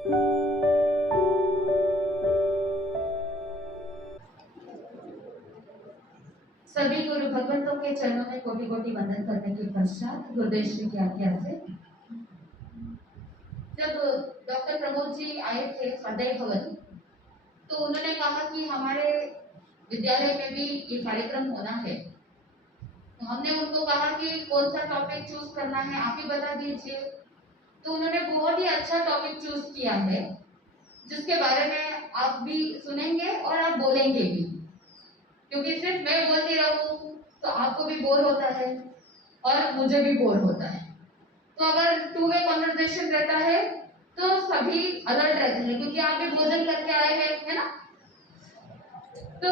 सभी गुरु भगवंतों के चरणों में कोटि कोटि वंदन करने के पश्चात गुरुदेव श्री की आज्ञा से जब डॉक्टर प्रमोद जी आए थे स्वाध्याय भवन, तो उन्होंने कहा कि हमारे विद्यालय में भी ये कार्यक्रम होना है। तो हमने उनको कहा कि कौन सा टॉपिक चूज करना है, आप ही बता दीजिए। तो उन्होंने बहुत ही अच्छा टॉपिक चूज किया है, जिसके बारे में आप भी सुनेंगे और आप बोलेंगे भी, क्योंकि सिर्फ मैं बोलती रहूं तो आपको भी बोर होता है और मुझे भी बोर होता है। तो अगर टू वे कॉन्वर्सेशन रहता है तो सभी अलर्ट रहते हैं, क्योंकि आप भी भोजन करके आए हैं, है ना। तो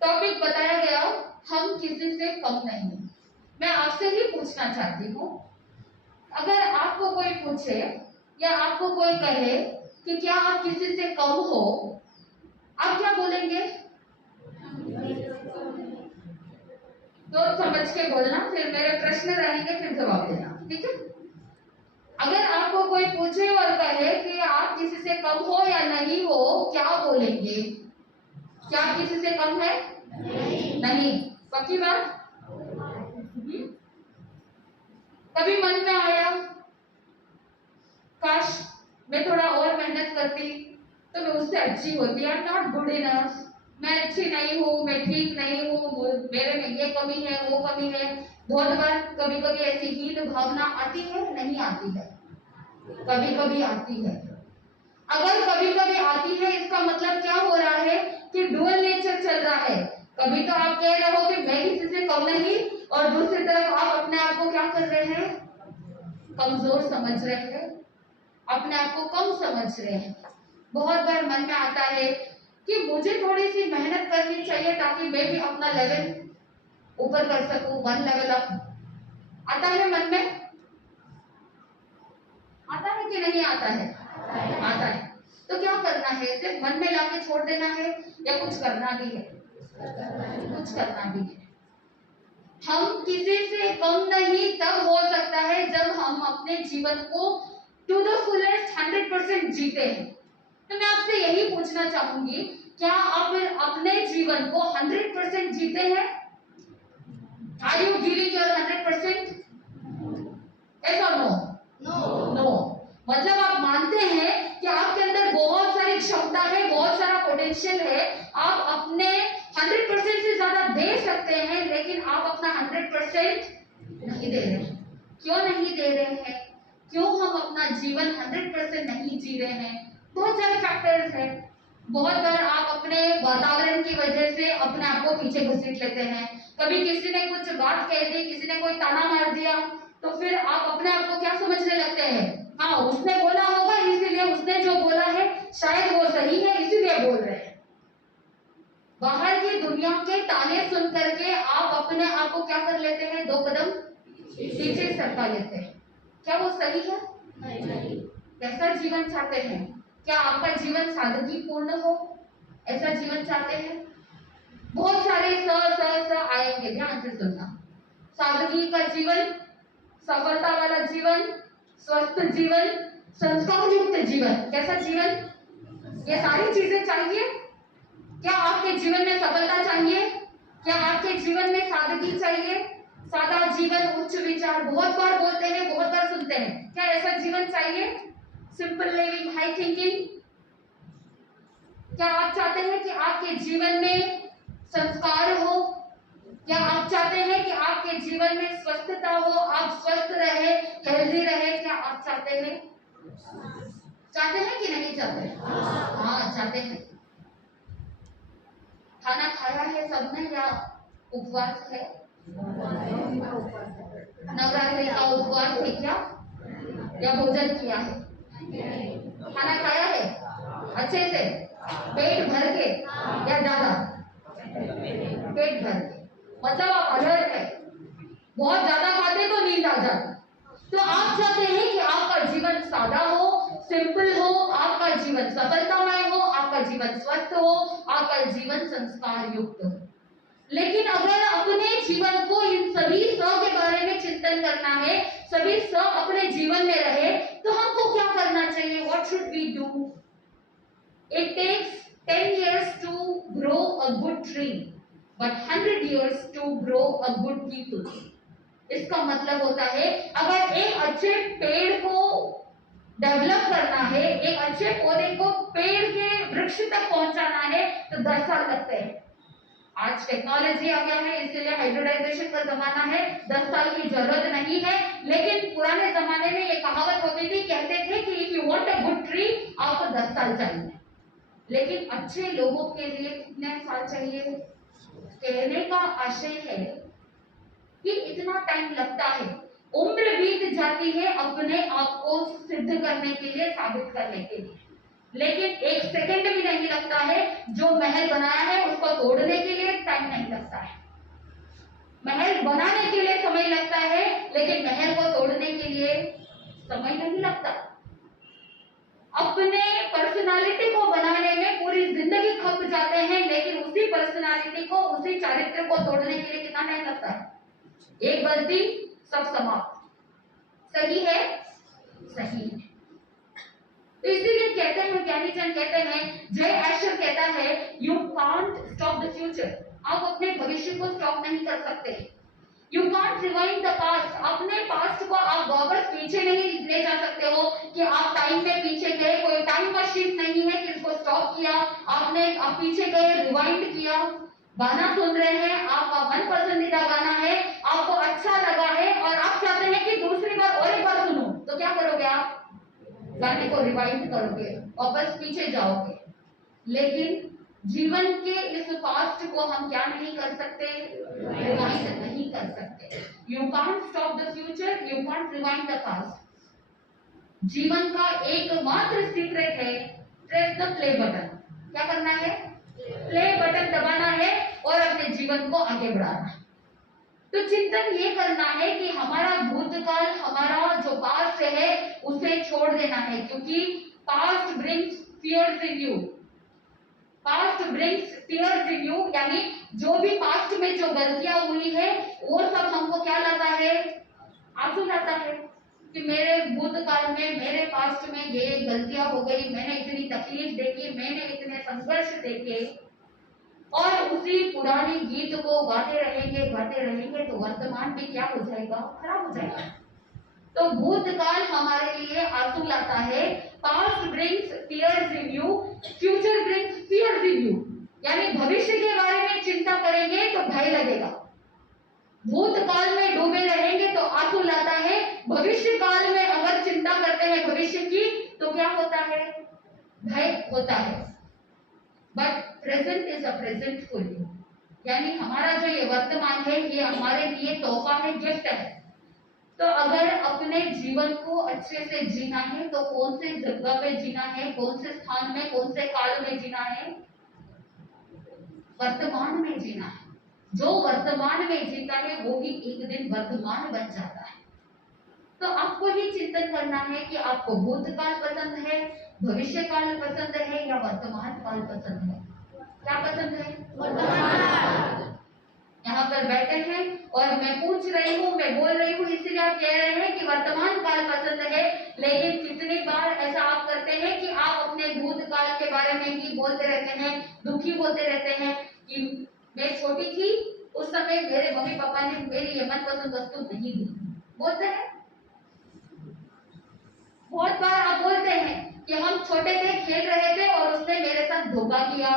टॉपिक बताया गया, हम किसी से कम नहीं। मैं आपसे ही पूछना चाहती हूँ, अगर आपको कोई पूछे या आपको कोई कहे कि क्या आप किसी से कम हो, आप क्या बोलेंगे? तो समझ के बोलना, फिर मेरे प्रश्न रहेंगे, फिर जवाब देना, ठीक है। अगर आपको कोई पूछे और कहे कि आप किसी से कम हो या नहीं हो, क्या बोलेंगे? क्या आप किसी से कम है? नहीं। पक्की बात? कभी मन में आया काश मैं थोड़ा और मेहनत करती तो मैं उससे अच्छी होती, I am not good enough, मैं अच्छी नहीं हूँ, मैं ठीक नहीं हूँ, मेरे में ये कमी है, वो कमी है। बहुत बार कभी कभी ऐसी हीन भावना आती है, नहीं आती है? कभी कभी आती है। अगर कभी कभी आती है, इसका मतलब क्या हो रहा है कि डुअल नेचर चल रहा है। कभी तो आप कह रहे हो कि मैं किसी से कम नहीं, और दूसरी तरफ आप अपने आप को क्या कर रहे हैं? कमजोर समझ रहे हैं, अपने आप को कम समझ रहे हैं। बहुत बार मन में आता है कि मुझे थोड़ी सी मेहनत करनी चाहिए ताकि मैं भी अपना लेवल ऊपर कर सकूं, वन लेवल अप। आता है मन में? आता है कि नहीं आता है? आता है। तो क्या करना है? सिर्फ मन में लाके छोड़ देना है या कुछ करना भी है? कुछ करना भी है। हम किसी से कम नहीं तब हो सकता है जब हम अपने जीवन को टू द फुलेस्ट 100% जीते हैं। तो मैं आपसे यही पूछना चाहूंगी, क्या आप अपने जीवन को 100% जीते हैं? Are you giving your 100%? Yes और नो? नो। मतलब आप मानते हैं कि आपके अंदर बहुत सारी क्षमता है, बहुत सारा पोटेंशियल है, आप अपने 100% से ज्यादा दे सकते हैं, लेकिन आप अपना 100% नहीं दे रहे हैं। क्यों नहीं दे रहे हैं? क्यों हम अपना जीवन 100% नहीं जी रहे हैं? बहुत सारे फैक्टर्स हैं। बहुत बार आप अपने वातावरण की वजह से अपने आप को पीछे घसीट लेते हैं। कभी किसी ने कुछ बात कह दी, किसी ने कोई ताना मार दिया, तो फिर आप अपने आप को क्या समझने लगते हैं? हाँ, उसने बोला होगा, इसीलिए उसने जो बोला है शायद वो सही है, इसीलिए बोल रहे हैं। बाहर की दुनिया के ताने सुन करके आप अपने आप को क्या कर लेते हैं? 2 कदम पीछे सरका लेते हैं। क्या वो सही है? नहीं। कैसा जीवन चाहते हैं? क्या आपका जीवन सादगी पूर्ण हो, ऐसा जीवन चाहते हैं? बहुत सारे स आएंगे, ध्यान से सुनना। सादगी का जीवन, सफलता वाला जीवन, स्वस्थ जीवन, संस्कार युक्त जीवन। कैसा जीवन? ये सारी चीजें चाहिए। क्या आपके जीवन में सफलता चाहिए? क्या आपके जीवन में सादगी चाहिए? सादा जीवन, उच्च विचार, बहुत बार बोलते हैं, बहुत बार सुनते हैं। क्या ऐसा जीवन चाहिए? Simple living, high thinking. क्या आप चाहते हैं कि आपके जीवन में संस्कार हो? क्या आप चाहते हैं कि आपके जीवन में स्वस्थता हो, आप स्वस्थ रहे, हेल्दी रहे? क्या आप चाहते हैं? चाहते हैं कि नहीं चाहते? हाँ, चाहते हैं। खाना खाया है सबने या उपवास है? नवरात्रि का उपवास है क्या, या भोजन किया है? खाना खाया है अच्छे से, पेट भर के या ज्यादा? पेट भर के, मतलब आप अलर्ट है। बहुत ज्यादा खाते तो नींद आ जाती। तो आप चाहते हैं कि आपका जीवन सादा हो, सिंपल हो, आपका जीवन सफलतामय हो, आपका जीवन स्वस्थ हो, आपका जीवन संस्कार युक्त हो। लेकिन अगर अपने जीवन को इन सभी स के बारे में चिंतन करना है, सभी स अपने जीवन में रहे, तो हमको क्या It takes 10 years to grow a good tree, but 100 years to grow a good people. इसका मतलब होता है अगर एक अच्छे पेड़ को डेवलप करना है, एक अच्छे पौधे को पेड़ के वृक्ष तक पहुंचाना है तो 10 साल लगते हैं। आज टेक्नोलॉजी आ गया है, इसलिए हाइब्रिडाइजेशन का जमाना है, 10 साल की जरूरत नहीं है। लेकिन पुराने जमाने में ये कहावत होती थी, कहते थे कि if you want a good tree आपको 10 साल चाहिए। लेकिन अच्छे लोगों के लिए कितने साल चाहिए? कहने का आशय है कि इतना टाइम लगता है, उम्र बीत जाती है अपने आप को सिद्ध करने के लिए, साबित करने के लिए। लेकिन एक सेकंड भी नहीं लगता है। जो महल बनाया है उसको तोड़ने के लिए टाइम नहीं लगता है। महल बनाने के लिए समय लगता है, लेकिन महल को तोड़ने के लिए समय नहीं लगता। अपने पर्सनालिटी को बनाने में पूरी जिंदगी खप जाते हैं, लेकिन उसी पर्सनालिटी को, उसी चारित्र को तोड़ने के लिए कितना टाइम लगता है? एक गलती सब समाप्त। सही है? सही है। तो इसीलिए कहते हैं, ज्ञानीजन कहते हैं, जय एशर कहता है, you can't stop the future. आप अपने भविष्य को स्टॉप नहीं कर सकते। You can't rewind the past. अपने पास्ट को आप वापस पीछे नहीं ले जा सकते हो कि आप टाइम में पीछे गए, कोई टाइम मशीन नहीं है कि इसको स्टॉप किया, आप पीछे गए, रिवाइंड किया। गाना सुन रहे हैं, आपका मन पसंदीदा गाना है, आपको अच्छा लगा है और आप चाहते हैं कि दूसरी बार और एक बार सुनो, तो क्या करोगे? आप गाने को रिवाइंड करोगे, वापस पीछे जाओगे। लेकिन जीवन के इस पास्ट को हम क्या नहीं कर सकते? रिवाइंड नहीं कर सकते। You can't stop the future, you can't rewind the past. जीवन का एकमात्र सीक्रेट है प्रेस द प्ले बटन। क्या करना है? प्ले बटन दबाना है और अपने जीवन को आगे बढ़ाना है। तो चिंतन ये करना है कि हमारा भूतकाल, हमारा जो पास्ट है उसे छोड़ देना है, क्योंकि past brings fears in you. Past brings fears in you, यानी जो भी पास्ट में जो गलतियां हुई है वो सब हमको क्या लाता है? आंसू लाता है कि मेरे भूतकाल में, मेरे पास्ट में ये गलतियां हो गई, मैंने इतनी तकलीफ देखी, मैंने इतने संघर्ष देखे, और उसी पुराने गीत को गाते रहेंगे तो वर्तमान भी क्या हो जाएगा? खराब हो जाएगा। तो भूतकाल हमारे लिए आंसू लाता है। Past brings tears in you, future brings fears in you. यानी भविष्य के बारे में चिंता करेंगे तो भय लगेगा, भूतकाल में डूबे रहेंगे तो आंसू लाता है, भविष्य काल में अगर चिंता करते हैं भविष्य की तो क्या होता है? भय होता है। But present is a present full, यानी हमारा जो ये वर्तमान है ये हमारे लिए तोहफा है, गिफ्ट है। तो अगर अपने जीवन को अच्छे से जीना है तो कौन से जगह पे जीना है, कौन से स्थान में, कौन से काल में जीना है? वर्तमान में जीना है। जो वर्तमान में जीता है वो ही एक दिन वर्तमान बन जाता है। तो आपको ही चिंतन करना है कि आपको भूतकाल पसंद है, भविष्य काल पसंद है या वर्तमान काल पसंद है? क्या पसंद है? वर्तमान। यहाँ पर बैठे हैं और मैं पूछ रही हूँ, मैं बोल रही हूँ, इसलिए आप कह रहे हैं कि वर्तमान काल पसंद है। लेकिन कितनी बार ऐसा आप करते हैं कि आप अपने भूतकाल के बारे में ही बोलते रहते हैं, दुखी होते रहते हैं कि मैं छोटी थी उस समय मेरे मम्मी पापा ने मेरी ये मनपसंद वस्तु नहीं दी। बोलते हैं, बहुत बार आप बोलते हैं कि हम छोटे थे, खेल रहे थे और उसने मेरे साथ धोखा किया।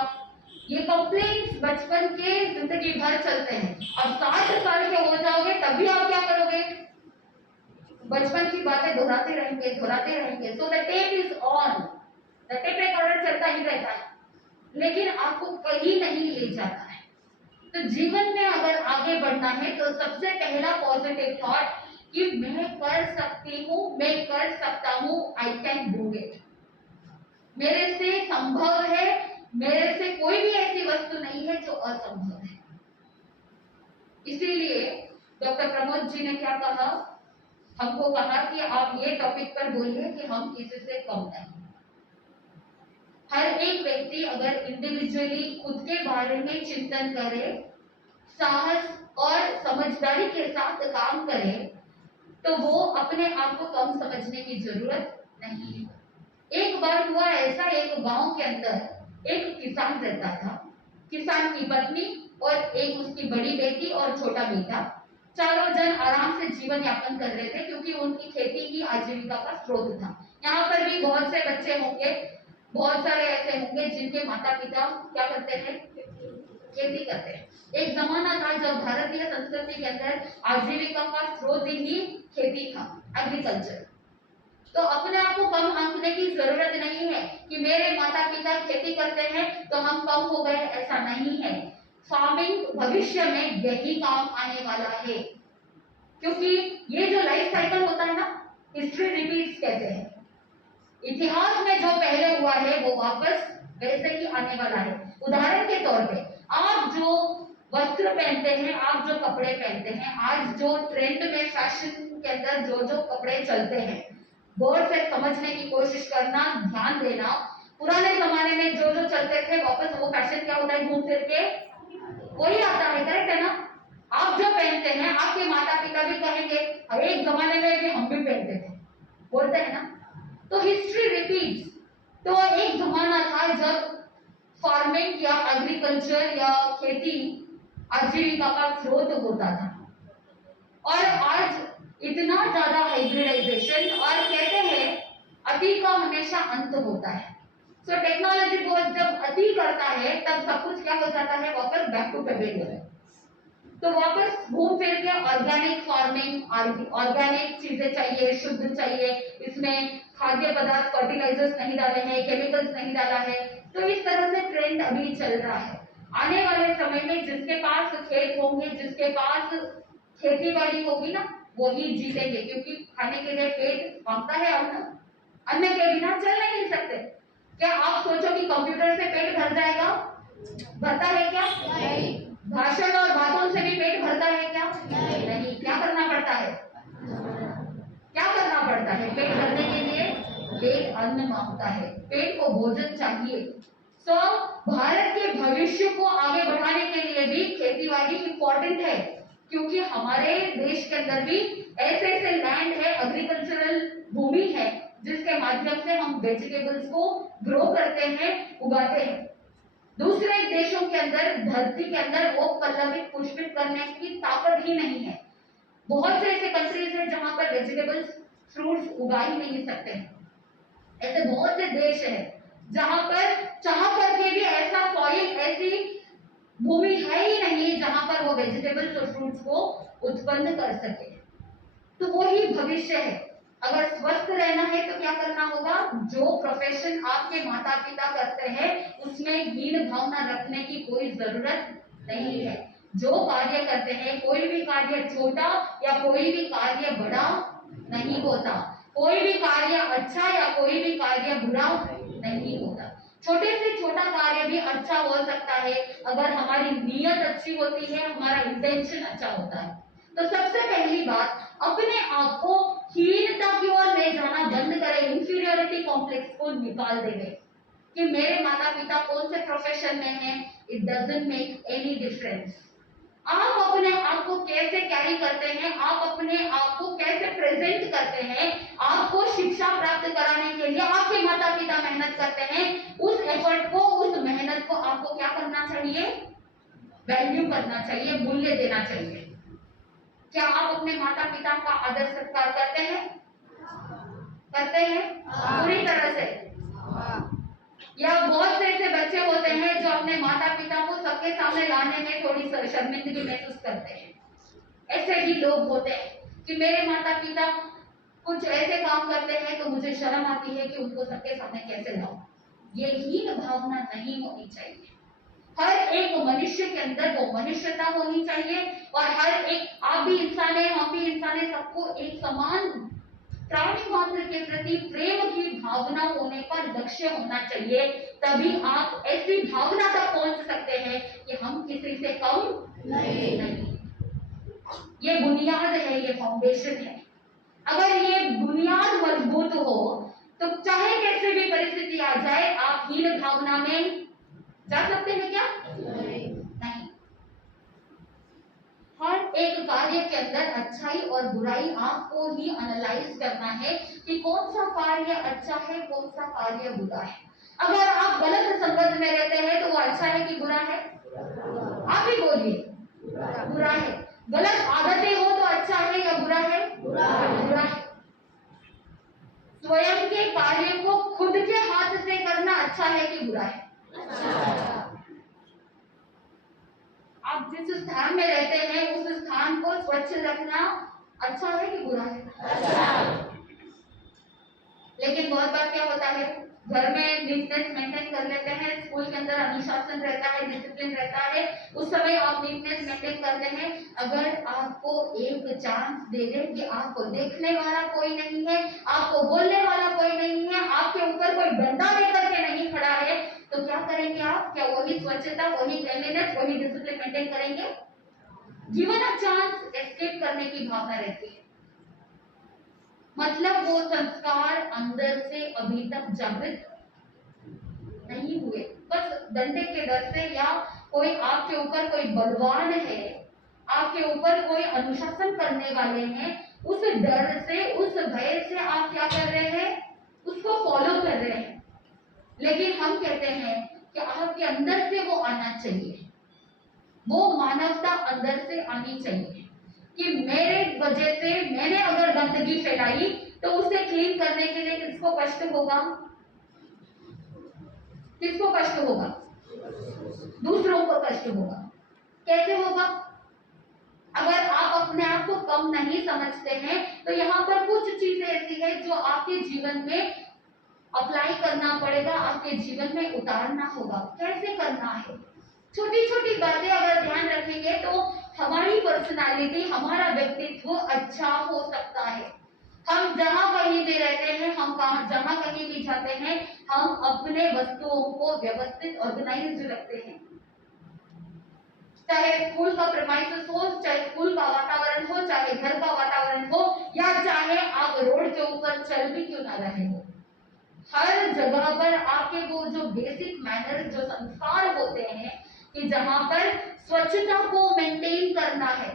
ये कंप्लेंट्स बचपन के जिंदगी भर चलते हैं। अब 60 साल के हो जाओगे तब भी आप क्या करोगे? बचपन की बातें दोहराते रहेंगे। So the tape is on, the tape recorder चलता ही रहता है, लेकिन आपको कहीं नहीं ले जाता है। तो जीवन में अगर आगे बढ़ना है तो सबसे पहला पॉजिटिव थॉट कि मैं कर सकती हूँ, मैं कर सकता हूँ, आई कैन डू इट। मेरे से संभव है, मेरे से कोई भी ऐसी वस्तु नहीं है जो असंभव है। इसीलिए डॉक्टर प्रमोद जी ने क्या कहा? हमको कहा कि आप ये टॉपिक पर बोलिए कि हम किसी से कम नहीं। हर एक व्यक्ति अगर इंडिविजुअली खुद के बारे में चिंतन करे, साहस और समझदारी के साथ काम करे तो वो अपने आप को कम समझने की जरूरत नहीं है। एक बार हुआ ऐसा, एक गांव के अंदर एक किसान रहता था। किसान की पत्नी और एक उसकी बड़ी बेटी और छोटा बेटा, चारों जन आराम से जीवन यापन कर रहे थे क्योंकि उनकी खेती ही आजीविका का स्रोत था। यहाँ पर भी बहुत से बच्चे होंगे, बहुत सारे ऐसे होंगे जिनके माता पिता क्या करते हैं, खेती करते हैं। एक जमाना था जब भारतीय संस्कृति के अंदर आजीविका का स्रोत ही खेती था, एग्रीकल्चर। तो अपने आप को कम आंकने की जरूरत नहीं है कि मेरे माता पिता खेती करते हैं तो हम कम हो गए, ऐसा नहीं है। फार्मिंग भविष्य में यही काम आने वाला है, क्योंकि ये जो लाइफ साइकिल होता है ना, हिस्ट्री रिपीट्स कहते हैं। इतिहास में जो पहले हुआ है वो वापस वैसे ही आने वाला है। उदाहरण के तौर पे आप जो वस्त्र पहनते हैं, आप जो कपड़े पहनते हैं, आज जो ट्रेंड में फैशन के अंदर जो जो कपड़े चलते हैं, गौर से समझने की कोशिश करना, ध्यान देना। पुराने जमाने में जो जो चलते थे वापस वो फैशन क्या होता है, घूम फिर के वही आता है, करेक्ट है ना। आप जो पहनते हैं आपके माता पिता भी कहेंगे एक जमाने में भी हम भी पहनते थे, बोलते हैं ना। तो हिस्ट्री रिपीट्स। तो एक जमाना था जब फार्मिंग या एग्रीकल्चर या खेती आजीविका का स्रोत होता था, और आज इतना ज्यादा हाइब्रिडाइजेशन, और कहते हैं अति का हमेशा अंत होता है। सो टेक्नोलॉजी को जब अति करता है तब सब कुछ क्या हो जाता है, वापस बैक टू पेबेलियर। तो वापस घूम फिर के ऑर्गेनिक फार्मिंग, ऑर्गेनिक चीजें चाहिए, शुद्ध चाहिए, इसमें खाद्य पदार्थ फर्टिलाइजर्स नहीं डाले हैं, केमिकल्स नहीं डाला है। तो इस तरह से ट्रेंड अभी चल रहा है। आने वाले समय में जिसके पास खेत होंगे, जिसके पास खेती बाड़ी होगी ना, वो ही जीतेंगे, क्योंकि खाने के लिए पेट मांगता है अन्न, अन्न के बिना चल नहीं सकते। क्या आप सोचो कि कंप्यूटर से पेट भर जाएगा? भरता है क्या? नहीं। भाषण और बातों से भी पेट भरता है क्या? नहीं। क्या करना पड़ता है? क्या करना पड़ता है पेट भरने के लिए? पेट अन्न मांगता है, पेट को भोजन चाहिए। सो भारत के भविष्य को आगे बढ़ाने के लिए भी खेतीबाड़ी इंपॉर्टेंट है, क्योंकि हमारे देश के अंदर भी ऐसे ऐसे लैंड है, एग्रीकल्चरल भूमि है, जिसके माध्यम से हम वेजिटेबल्स को ग्रो करते हैं, उगाते हैं। दूसरे देशों के अंदर धरती के अंदर वो पल्लवित पुष्पित करने की ताकत ही नहीं है। बहुत से ऐसे कंट्रीज हैं जहां पर वेजिटेबल्स, फ्रूट्स उगा ही नहीं सकते हैं। ऐसे बहुत से देश हैं जहां पर चाह करके भी ऐसा सॉइल, ऐसी भूमि है ही नहीं जहां पर वो वेजिटेबल्स और फ्रूट्स को उत्पन्न कर सके। तो वो ही भविष्य है। अगर स्वस्थ रहना है तो क्या करना होगा? जो प्रोफेशन आपके माता पिता करते हैं उसमें हीन भावना रखने की कोई जरूरत नहीं है। जो कार्य करते हैं, कोई भी कार्य छोटा या कोई भी कार्य बड़ा नहीं होता, कोई भी कार्य अच्छा या कोई भी कार्य बुरा नहीं होता। छोटे से छोटा कार्य भी अच्छा हो सकता है अगर हमारी नीयत अच्छी होती है, हमारा इंटेंशन अच्छा होता है। तो सबसे पहली बात, अपने आप को हीनता की ओर ले जाना बंद करें, इंफीरियरिटी कॉम्प्लेक्स को निकाल देंगे कि मेरे माता पिता कौन से प्रोफेशन में हैं, it doesn't make any difference. आप अपने आप को कैसे कैरी करते हैं, आप अपने आप को कैसे प्रेजेंट करते हैं, आपको शिक्षा प्राप्त कराने के लिए आपके माता पिता मेहनत करते हैं, उस एफर्ट को, उस मेहनत को आपको क्या करना चाहिए? वैल्यू करना चाहिए, मूल्य देना चाहिए। क्या आप अपने माता पिता का आदर सत्कार करते हैं? करते हैं पूरी तरह से? या बहुत से ऐसे बच्चे होते हैं जो अपने माता पिता को सबके सामने लाने में थोड़ी शर्मिंदगी महसूस करते हैं। ऐसे भी लोग होते हैं कि मेरे माता पिता कुछ ऐसे काम करते हैं तो मुझे शर्म आती है कि उनको सबके सामने कैसे लाऊं। ये हीन भावना नहीं होनी चाहिए। हर एक मनुष्य के अंदर वो मनुष्यता होनी चाहिए, और हर एक, आप भी इंसान है, हम भी इंसान है, सबको एक समान प्राणी मात्र के प्रति प्रेम की भावना होने पर लक्ष्य होना चाहिए। तभी आप ऐसी भावना तक पहुंच सकते हैं कि हम किसी से कम नहीं। ये बुनियाद है, ये फाउंडेशन है। अगर ये बुनियाद मजबूत हो तो चाहे कैसे भी परिस्थिति आ जाए, आप हीन भावना में जा सकते हैं क्या? नहीं। हर एक कार्य के अंदर अच्छाई और बुराई आपको ही एनालाइज करना है कि कौन सा कार्य अच्छा है, कौन सा कार्य बुरा है। अगर आप गलत संगत में रहते हैं तो वो अच्छा है कि बुरा है? आप ही बोलिए, बुरा है। गलत आदतें हो तो अच्छा है या बुरा है? बुरा है। स्वयं के कार्य को खुद के हाथ से करना अच्छा है कि बुरा है? आप जिस स्थान में रहते हैं उस स्थान को स्वच्छ रखना अच्छा है कि बुरा है? लेकिन बहुत बार क्या होता है, घर में नीटनेस मेंटेन कर लेते हैं, स्कूल के अंदर अनुशासन रहता है, डिसिप्लिन रहता है, उस समय आप नीटनेस मेंटेन करते हैं। अगर आपको एक चांस दे दे कि आपको देखने वाला कोई नहीं है, आपको बोलने वाला कोई नहीं है, आपके ऊपर कोई डंडा लेकर के नहीं खड़ा है, तो क्या करेंगे आप? क्या वही स्वच्छता, वही क्लीनलीनेस, वही डिसिप्लिन मेंटेन करेंगे? गिवन अ चांस एस्केप करने की भावना रहती है। मतलब वो संस्कार अंदर से अभी तक जागृत नहीं हुए, बस डंडे के डर से, या कोई आपके ऊपर कोई बलवान है, आपके ऊपर कोई अनुशासन करने वाले हैं, उस डर से, उस भय से आप क्या कर रहे हैं? उसको फॉलो कर रहे हैं। लेकिन हम कहते हैं कि आपके अंदर से वो आना चाहिए, वो मानवता अंदर से आनी चाहिए कि मेरे वजह से मैंने अगर गंदगी फैलाई तो उसे क्लीन करने के लिए किसको कष्ट होगा? किसको कष्ट होगा? दूसरों को कष्ट होगा। कैसे होगा? अगर आप अपने आप को कम नहीं समझते हैं तो यहाँ पर कुछ चीजें ऐसी है जो आपके जीवन में अप्लाई करना पड़ेगा, आपके जीवन में उतारना होगा। कैसे करना है? छोटी छोटी बातें अगर ध्यान रखेंगे तो हमारी पर्सनालिटी, हमारा व्यक्तित्व अच्छा हो सकता है। हम जहां कहीं भी रहते हैं, हम जहां कहीं भी जाते हैं, हम अपने वस्तुओं को व्यवस्थित ऑर्गेनाइज्ड रखते हैं। चाहे स्कूल का प्रेमाइसेस हो, चाहे स्कूल का वातावरण हो, चाहे घर का वातावरण हो, या चाहे आप रोड के ऊपर चल भी क्यों ना रहे हो, हर जगह पर आपके वो जो बेसिक मैनर्स, जो संस्कार होते हैं कि जहां पर स्वच्छता को मेंटेन करना है,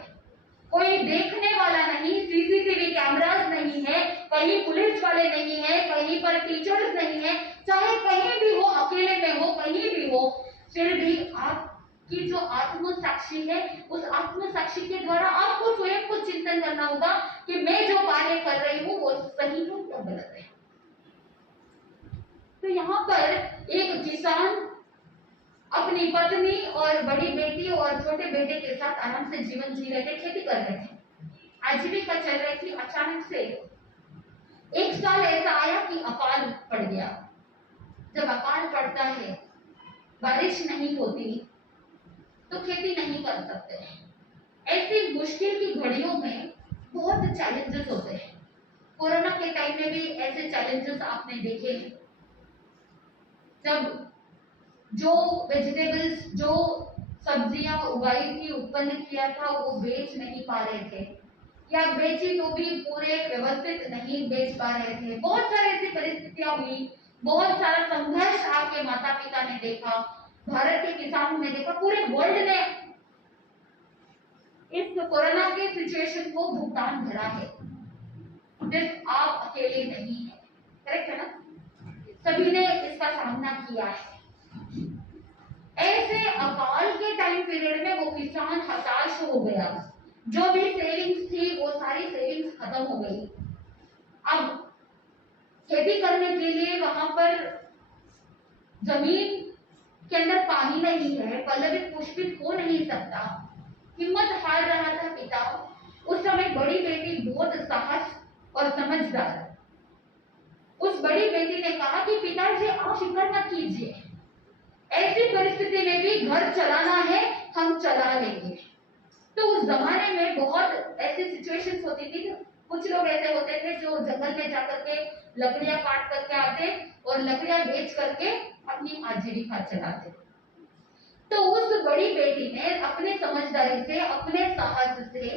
कोई देखने वाला नहीं, सीसीटीवी कैमरास नहीं है, कहीं पुलिस वाले नहीं है, कहीं पर टीचर्स नहीं है, चाहे कहीं भी हो, अकेले में हो, कहीं भी हो, फिर भी आपकी जो आत्म साक्षी है, उस आत्म साक्षी के द्वारा आपको स्वयं को चिंतन करना होगा कि मैं जो कार्य कर रही हूँ वो सही है या गलत है। तो यहाँ पर एक किसान अपनी पत्नी और बड़ी बेटी और छोटे बेटे के साथ आराम से जीवन जी रहे थे, खेती कर रहे थे, आजीविका चल रही थी। अचानक से एक साल ऐसा आया कि अकाल पड़ गया। जब अकाल पड़ता है, बारिश नहीं होती, तो खेती नहीं कर सकते। ऐसी मुश्किल की घड़ियों में बहुत चैलेंजेस होते हैं। कोरोना के टाइम में भी ऐसे चैलेंजेस आपने देखे हैं, जब जो वेजिटेबल्स, जो सब्जियां उगाई थी, उत्पन्न किया था, वो बेच नहीं पा रहे थे, या बेची तो भी पूरे व्यवस्थित नहीं बेच पा रहे थे। बहुत सारी ऐसी परिस्थितियां हुई, बहुत सारा संघर्ष आपके माता पिता ने देखा, भारत के किसानों ने देखा, पूरे वर्ल्ड ने इस कोरोना के सिचुएशन को भुगतान भरा है। सिर्फ आप अकेले नहीं है, करेक्ट है ना? सभी ने इसका सामना किया है। ऐसे अकाल के टाइम पीरियड में वो किसान हताश हो गया, जो भी सेविंग्स थी वो सारी सेविंग्स खत्म हो गई। अब खेती करने के लिए वहां पर जमीन के अंदर पानी नहीं है, पल्लवित पुष्पित हो नहीं सकता, हिम्मत हार रहा था पिता। उस समय बड़ी बेटी बहुत साहस और समझदार, उस बड़ी बेटी ने कहा कि पिताजी आप फिक्र मत कीजिए, ऐसी परिस्थिति में भी घर चलाना है, हम चला लेंगे। तो उस जमाने में बहुत ऐसी सिचुएशंस होती थी, कुछ लोग ऐसे होते थे जो जंगल में जाकर के लकड़ियां काट करके आते और लकड़ियां बेच करके अपनी आजीविका चलाते। तो उस बड़ी बेटी ने अपने समझदारी से, अपने साहस से,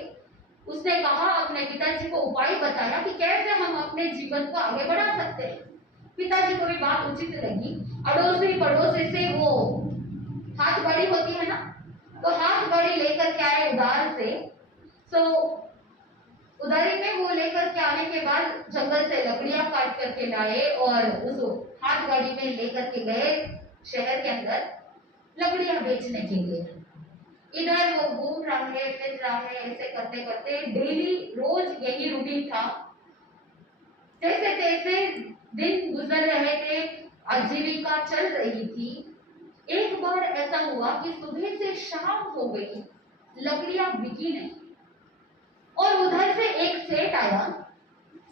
उसने कहा, अपने पिताजी को उपाय बताया कि कैसे हम अपने जीवन को आगे बढ़ा सकते हैं। पिताजी को भी बात उचित लगी। अड़ोसी पड़ोसी से वो हाथ बड़ी होती है ना, तो हाथ बड़ी लेकर के आए उधार से, तो उधारी में वो लेकर के आने के बाद जंगल से लकड़ियां काट करके लाए और उस हाथ गाड़ी में लेकर के गए शहर के अंदर लकड़ियां बेचने के लिए। इधर वो घूम रहा है, फिर रहा है, ऐसे करते करते डेली रोज यही रूटीन था। जैसे तैसे दिन गुजर रहे थे, आजीविका चल रही थी। एक बार ऐसा हुआ कि सुबह से शाम हो गई, लकड़ियां बिकी नहीं। और उधर से एक सेठ आया।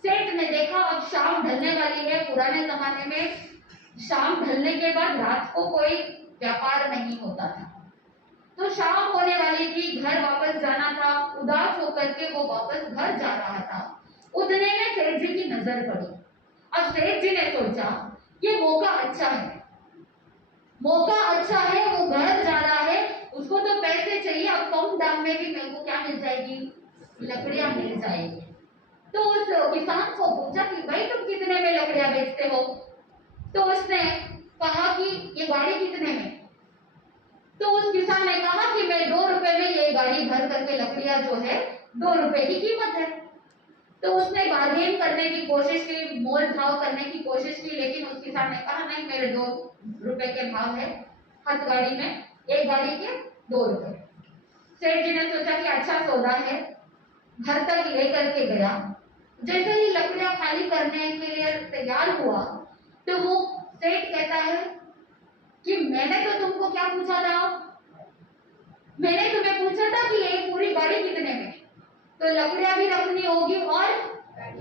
सेठ ने देखा अब शाम ढलने वाली है। पुराने जमाने में शाम ढलने के बाद रात को कोई व्यापार नहीं होता था, तो शाम होने वाली थी, घर वापस जाना था। उदास होकर के वो वापस घर जा रहा था। उतने में सेठ जी की नजर पड़ी। अब सेठ जी ने सोचा ये मौका अच्छा है, मौका अच्छा है, वो घर जा रहा है, उसको तो पैसे चाहिए। अब कम दाम में भी मेरे को क्या मिल जाएगी, लकड़ियां मिल जाएगी। तो उस किसान को पूछा कि भाई तुम कितने में लकड़ियां बेचते हो? तो उसने कहा कि ये गाड़ी कितने में? तो उस किसान ने कहा कि मैं 2 रुपए में ये गाड़ी भर करके लकड़ियां जो है 2 रुपए की कीमत है। तो उसने बार्गेन करने की कोशिश की, मोल भाव करने की कोशिश की, लेकिन उस किसान ने कहा नहीं, मेरे 2 रुपए के भाव है हथ गाड़ी में, एक गाड़ी के 2 रुपए। सेठ जी ने सोचा कि अच्छा सौदा है, घर तक लेकर के गया। जैसे ही लकड़ियां खाली करने के लिए तैयार हुआ तो वो सेठ कहता है कि मैंने तो तुमको क्या पूछा था, मैंने तुम्हें पूछा था कि ये पूरी गाड़ी कितने में, तो लकड़ियां भी रखनी होगी और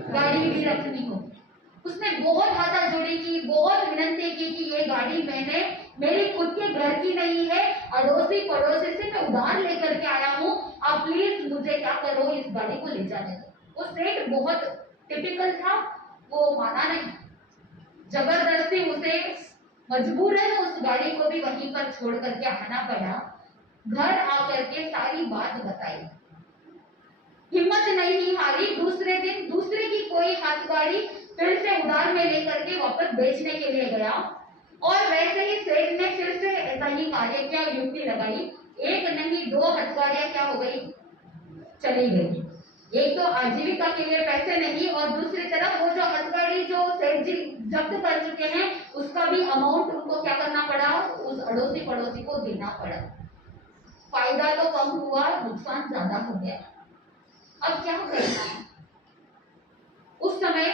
गाड़ी भी रखनी होगी। उसने बहुत हाथा जोड़ी की, बहुत विनती की कि ये गाड़ी मैंने मेरी खुद के घर की नहीं है, अड़ोसी पड़ोसी से मैं उधार लेकर के आया हूँ, आप प्लीज मुझे क्या करो, इस गाड़ी को ले जाने दो। वो सेठ बहुत टिपिकल था, वो माना नहीं, जबरदस्ती उसे मजबूरन उस गाड़ी को भी वहीं पर छोड़ करके आना पड़ा। घर आकर के सारी बात बताई, हिम्मत नहीं हारी। दूसरे दिन दूसरे की कोई हाथ गाड़ी फिर से उधार में लेकर के वापस बेचने के लिए गया और वैसे ही सेठ ने फिर से ऐसा ही कार्य किया, युक्ति लगाई। एक नहीं 2 हथगाड़ियां क्या हो गई, चली गई। एक तो आजीविका के लिए पैसे नहीं और दूसरी तरफ वो जो हथगाड़ी जो सेठ जी जब्त कर चुके हैं उसका भी अमाउंट उनको क्या करना पड़ा, उस अड़ोसी पड़ोसी को देना पड़ा। फायदा तो कम हुआ, नुकसान ज्यादा हो गया। अब क्या करना है? उस समय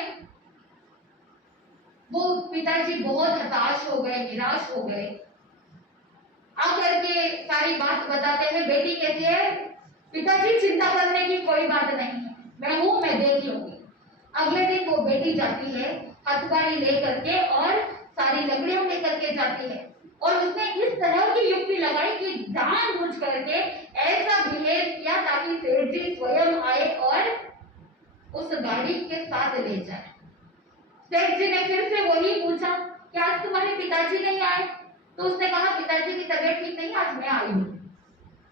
वो पिताजी बहुत हताश हो गए, निराश हो गए। आकर के सारी बात बताते हैं। बेटी कहती है पिताजी चिंता करने की कोई बात नहीं है, मैं हूं, मैं देख लूंगी। अगले दिन वो बेटी जाती है हथगाड़ी लेकर के और सारी लकड़ियां लेकर के जाती है और उसने इस तरह की युक्ति लगाई कि जानबूझ करके ऐसा बिहेव किया ताकि सेठ जी स्वयं आए और उस गाड़ी के साथ ले जाए। सेठ जी ने फिर से वही पूछा कि आज तुम्हारे पिताजी नहीं आए? तो उसने कहा पिताजी की तबीयत ठीक नहीं, आज मैं आई हूं।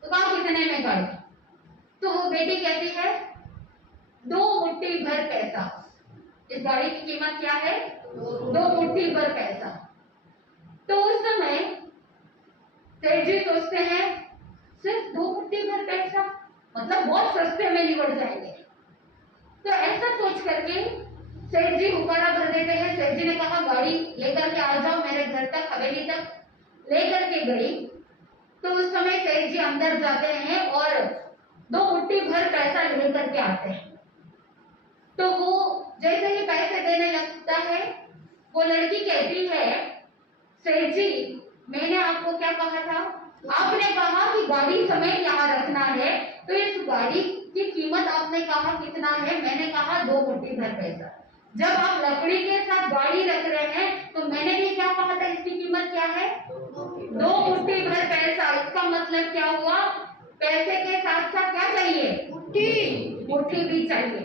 तो कहा कितने में गाड़ी? तो वो बेटी कहती है 2 मुट्ठी भर पैसा। इस गाड़ी की कीमत क्या है? 2 मुट्ठी भर पैसा। तो उस समय सेठ जी सोचते हैं सिर्फ 2 मुट्ठी भर पैसा, मतलब बहुत सस्ते में निपट जाएंगे। तो ऐसा सोच करके सेठ जी हुक्कारा भर देते हैं। सेठ जी ने कहा गाड़ी लेकर के आ जाओ मेरे घर तक, हवेली तक लेकर के गई। तो उस समय सेठ जी अंदर जाते हैं और 2 मुट्ठी भर पैसा लेकर के आते हैं। तो वो जैसे ही पैसे देने लगता है, वो लड़की कहती है सेठ जी मैंने आपको क्या कहा था? आपने कहा कि गाड़ी समेत यहाँ रखना है, तो इस गाड़ी की कीमत आपने कहा कितना है? मैंने कहा 2 मुट्ठी भर पैसा। जब आप लकड़ी के साथ गाड़ी रख रहे हैं तो मैंने भी क्या कहा था, इसकी कीमत क्या है? 2 मुट्ठी भर पैसा। इसका मतलब क्या हुआ, पैसे के साथ साथ क्या चाहिए? मुट्ठी भी चाहिए।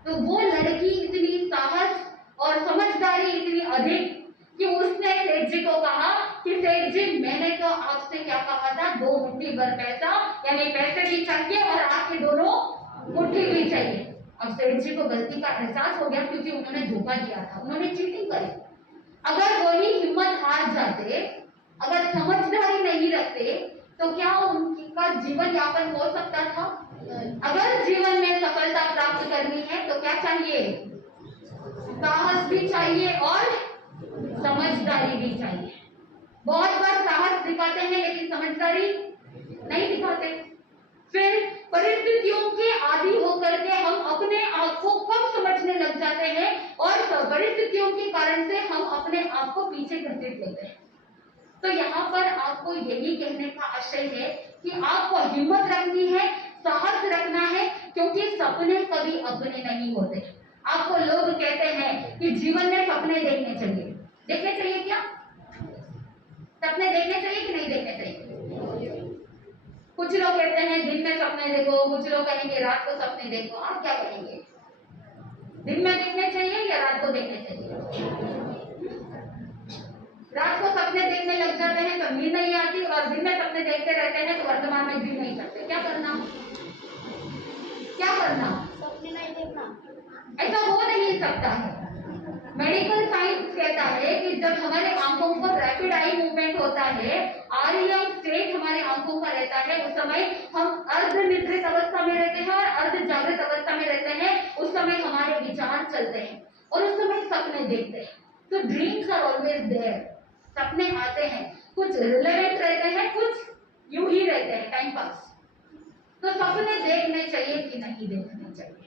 तो वो लड़की इतनी साहस और समझदारी इतनी अधिक कि उसने सेठ जी को कहा कि सेठ जी मैंने तो आपसे क्या कहा था, 2 मुट्ठी भर पैसा, यानी पैसे भी चाहिए और आपके दोनों मुट्ठी भी चाहिए। अब सेठ जी को गलती का एहसास हो गया क्योंकि उन्होंने धोखा दिया था, उन्होंने चीटिंग करी। अगर वही हिम्मत हार जाते, अगर समझदारी नहीं रखते तो क्या उनका जीवन यापन हो सकता था? अगर जीवन में सफलता प्राप्त करनी है तो क्या चाहिए? साहस भी चाहिए और समझदारी भी चाहिए। बहुत बार साहस दिखाते हैं लेकिन समझदारी नहीं दिखाते। फिर परिस्थितियों के आदी होकर के हम अपने आप को कम समझने लग जाते हैं और परिस्थितियों के कारण से हम अपने आप को पीछे घसीट लेते हैं। तो यहाँ पर आपको यही कहने का आशय है कि आपको हिम्मत रखनी है, साहस रखना है, क्योंकि सपने कभी अपने नहीं होते। आपको लोग कहते हैं कि जीवन में सपने देखने चाहिए। देखने चाहिए क्या? सपने देखने चाहिए कि नहीं देखने चाहिए? कुछ लोग कहते हैं दिन में सपने देखो, कुछ लोग कहेंगे रात को सपने देखो। आप क्या कहेंगे? दिन में देखने चाहिए या रात को देखने चाहिए? रात को सपने देखने लग जाते हैं तो नींद नहीं आती और दिन में सपने देखते रहते हैं तो वर्तमान में जी नहीं सकते। क्या करना? क्या करना? सपने नहीं देखना। ऐसा हो नहीं सकता है। मेडिकल साइंस कहता है कि जब हमारे आंखों पर रैपिड आई मूवमेंट होता है, आरईएम स्टेट हमारे आंखों का रहता है, उस समय हम अर्ध निद्रित अवस्था में रहते हैं और अर्ध जागृत अवस्था में रहते हैं। उस समय हमारे विचार चलते हैं और उस समय सपने देखते हैं। तो ड्रीम्स आर ऑलवेज देयर। सपने आते हैं, कुछ रिलेवेंट रहते हैं, कुछ यूं ही रहते हैं, टाइम पास। तो सपने देखने चाहिए कि नहीं देखने चाहिए?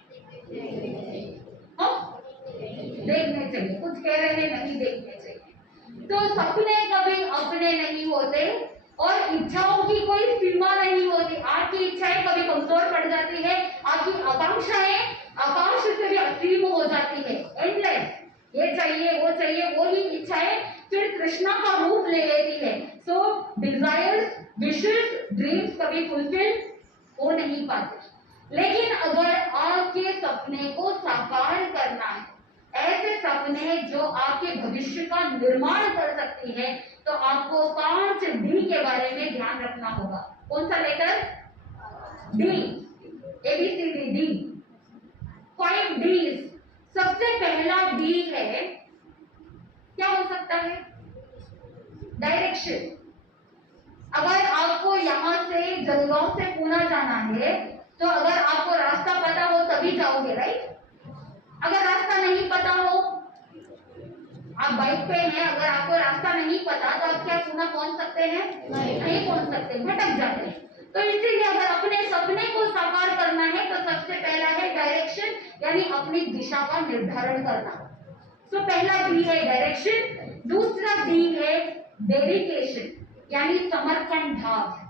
हाँ, देखने चाहिए। कुछ कह रहे हैं नहीं देखने चाहिए। तो सपने कभी अपने नहीं होते और इच्छाओं की कोई सीमा नहीं होती। आपकी इच्छाएं कभी कमजोर पड़ जाती है, आपकी आकांक्षाएं आकाश से भी असीम हो जाती है, एंडलेस। ये चाहिए, वो चाहिए, वो ही इच्छाएं फिर तृष्णा का रूप ले लेती है। सो डिजायर्स, विशेस, ड्रीम्स कभी फुलफिल हो नहीं पाते। लेकिन अगर आपके सपने को साकार करना है, ऐसे सपने जो आपके भविष्य का निर्माण कर सकती है, तो आपको 5 डी के बारे में ध्यान रखना होगा। कौन सा लेटर? डी। ABCD D. 5 डीज। सबसे पहला डी है, क्या हो सकता है? डायरेक्शन। अगर आपको यहाँ से जलगांव से पुणे जाना है तो अगर आपको रास्ता पता हो तभी जाओगे, राइट? अगर रास्ता नहीं पता हो, आप बाइक पे हैं, अगर आपको रास्ता नहीं पता तो आप क्या पुणे पहुंच सकते हैं? नहीं पहुंच सकते, भटक जाते हैं। तो इसीलिए अगर अपने सपने को साकार करना है तो सबसे पहला है डायरेक्शन, यानी अपनी दिशा का निर्धारण करना। तो पहला डी है डायरेक्शन। दूसरा डी है डेडिकेशन, यानी समर्पण भाव।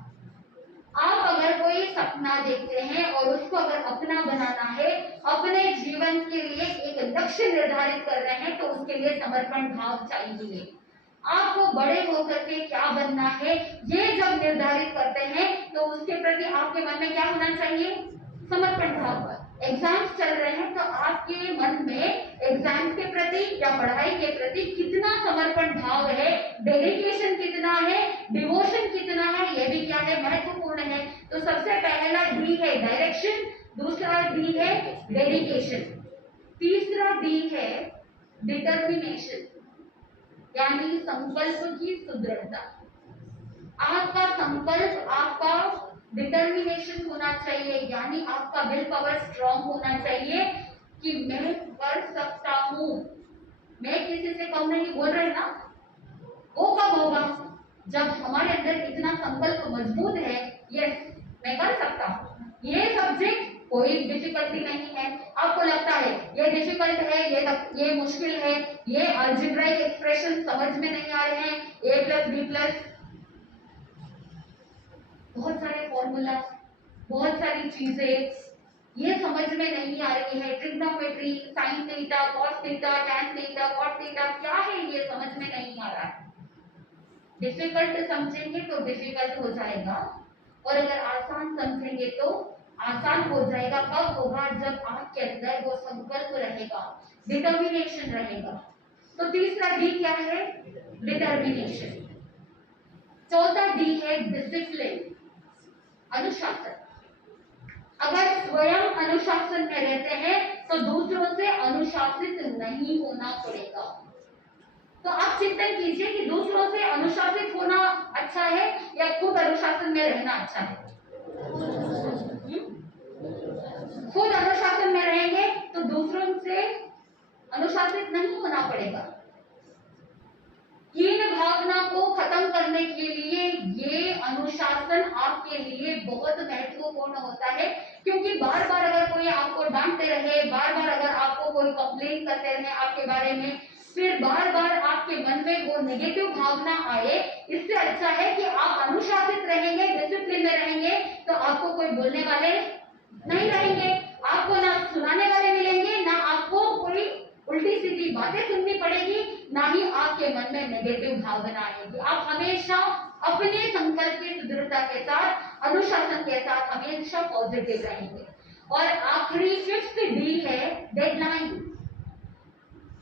आप अगर कोई सपना देखते हैं और उसको अगर अपना बनाना है, अपने जीवन के लिए एक लक्ष्य निर्धारित कर रहे हैं, तो उसके लिए समर्पण भाव चाहिए। आपको बड़े होकर के क्या बनना है, ये जब निर्धारित करते हैं तो उसके प्रति आपके मन में क्या होना चाहिए? समर्पण भाव। एग्जाम्स चल रहे हैं तो आपके मन में एग्जाम्स के प्रति या पढ़ाई के प्रति कितना समर्पण भाव है, डेडिकेशन कितना है, डिवोशन कितना है, ये भी क्या है? महत्वपूर्ण है। तो सबसे पहला डी है डायरेक्शन, दूसरा डी है डेडिकेशन, तीसरा डी है डिटर्मिनेशन, यानी संकल्प की सुदृढ़ता। आपका संकल्प, आपका डिटर्मिनेशन होना चाहिए, यानी आपका विल पावर स्ट्रांग होना चाहिए कि मैं कर सकता हूं। मैं किसी से कम नहीं बोल रहे ना। वो कब होगा? जब हमारे अंदर इतना संकल्प मजबूत है, यस मैं कर सकता हूं। ये सब्जेक्ट कोई डिफिकल्टी नहीं है। आपको लगता है ये डिफिकल्ट है, ये मुश्किल है, ये अलजेब्राइक एक्सप्रेशन समझ में नहीं आ रहे हैं, A+B+, बहुत सारे फॉर्मूला, बहुत सारी चीजें ये समझ में नहीं आ रही है। Trigonometry, sine theta, cos theta, tan theta, cot theta, क्या है ये समझ में नहीं आ रहा है। डिफिकल्ट समझेंगे तो डिफिकल्ट हो जाएगा और अगर आसान समझेंगे तो आसान हो जाएगा। कब होगा? जब आपके अंदर वो संकल्प रहेगा, डिटर्मिनेशन रहेगा। तो तीसरा डी क्या है? डिटर्मिनेशन। चौथा डी है डिसिप्लिन, अनुशासन। अगर स्वयं अनुशासन में रहते हैं तो दूसरों से अनुशासित नहीं होना पड़ेगा। तो आप चिंतन कीजिए कि दूसरों से अनुशासित होना अच्छा है या खुद अनुशासन में रहना अच्छा है? खुद अनुशासन में रहेंगे तो दूसरों से अनुशासित नहीं होना पड़ेगा। हीन भावना को खत्म करने के लिए ये अनुशासन आपके लिए बहुत महत्वपूर्ण होता है, क्योंकि बार बार अगर कोई आपको डांटते रहे, बार बार अगर आपको कोई कंप्लेन करते रहे आपके बारे में, फिर बार बार आपके मन में वो नेगेटिव भावना आए, इससे अच्छा है कि आप अनुशासित रहेंगे, डिसिप्लिन में रहेंगे, तो आपको कोई बोलने वाले नहीं रहेंगे, आपको ना सुनाने वाले मिलेंगे, ना आपको कोई उल्टी सीधी बातें सुननी पड़ेगी, ना ही आपके मन में नेगेटिव भावना आएगी। आप हमेशा अपने संकल्प की सुदृढ़ता के साथ, अनुशासन के साथ हमेशा पॉजिटिव रहेंगे। और आखिरी 5th डी है डेडलाइन।